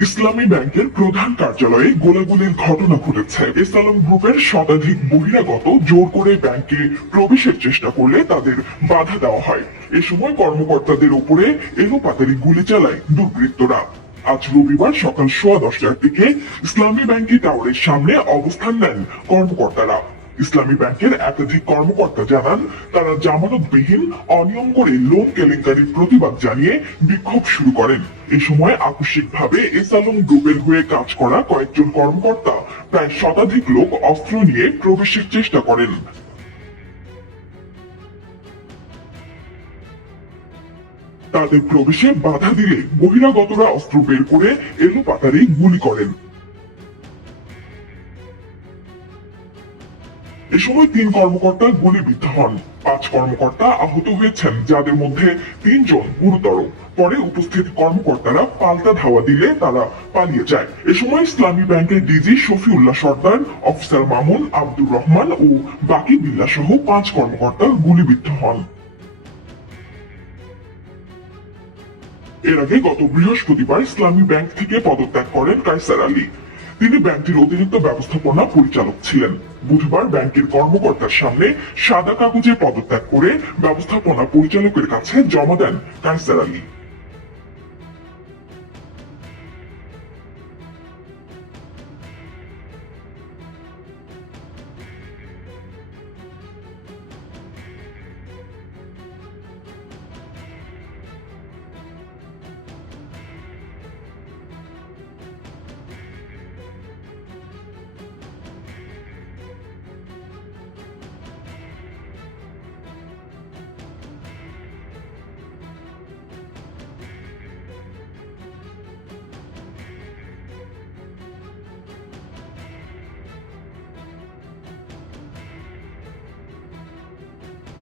ইসলামী ব্যাংকের প্রধান কার্যালয়ে গোলাগুলির ঘটনা ঘটেছে। ইসলাম গ্রুপের শতাধিক বহিরাগত জোর করে ব্যাংকে প্রবেশের চেষ্টা করলে তাদের বাধা দেওয়া হয়। এ সময় কর্মকর্তাদের উপরে এলোপাতাড়ি গুলি চালায় দুর্বৃত্তরা। আজ রবিবার সকাল 10:15টার দিকে ইসলামী ব্যাংকের টাওয়ারের সামনে অবস্থান নেন কর্মকর্তারা। ইসলামী ব্যাংকের একাধিক কর্মকর্তা জানান, তারা জামানতবিহীন অনিয়ম করে লোন কেলেঙ্কারির প্রতিবাদ জানিয়ে বিক্ষোভ শুরু করেন। এ সময় আকস্মিকভাবে এসালম গ্রুপের হয়ে কাজ করা কয়েকজন কর্মকর্তা প্রায় শতাধিক লোক অস্ত্র নিয়ে প্রবেশের চেষ্টা করেন। তাদের প্রবেশে বাধা দিলে বহিরাগতরা অস্ত্র বের করে এলোপাতাড়ি গুলি করেন। এ সময় 3 কর্মকর্তা গুলিবিদ্ধ হন। 5 কর্মকর্তা আহত হয়েছেন, যাদের মধ্যে 3 জন গুরুতর। পরে উপস্থিত কর্মকর্তারা পাল্টা ধাওয়া দিলে তারা পালিয়ে যায়। এ সময় ইসলামী ব্যাংকের ডিজি শফিউল্লাহ সর্দার, অফিসার মামুন, আব্দুর রহমান ও বাকি বিল্লাহ সহ 5 কর্মকর্তা গুলিবিদ্ধ হন। এর আগে গত বৃহস্পতিবার ইসলামী ব্যাংক থেকে পদত্যাগ করেন কায়সার আলী। তিনি ব্যাংকটির অতিরিক্ত ব্যবস্থাপনা পরিচালক ছিলেন। বুধবার ব্যাংকের কর্মকর্তার সামনে সাদা কাগজে পদত্যাগ করে ব্যবস্থাপনা পরিচালকের কাছে জমা দেন কায়সার আলী।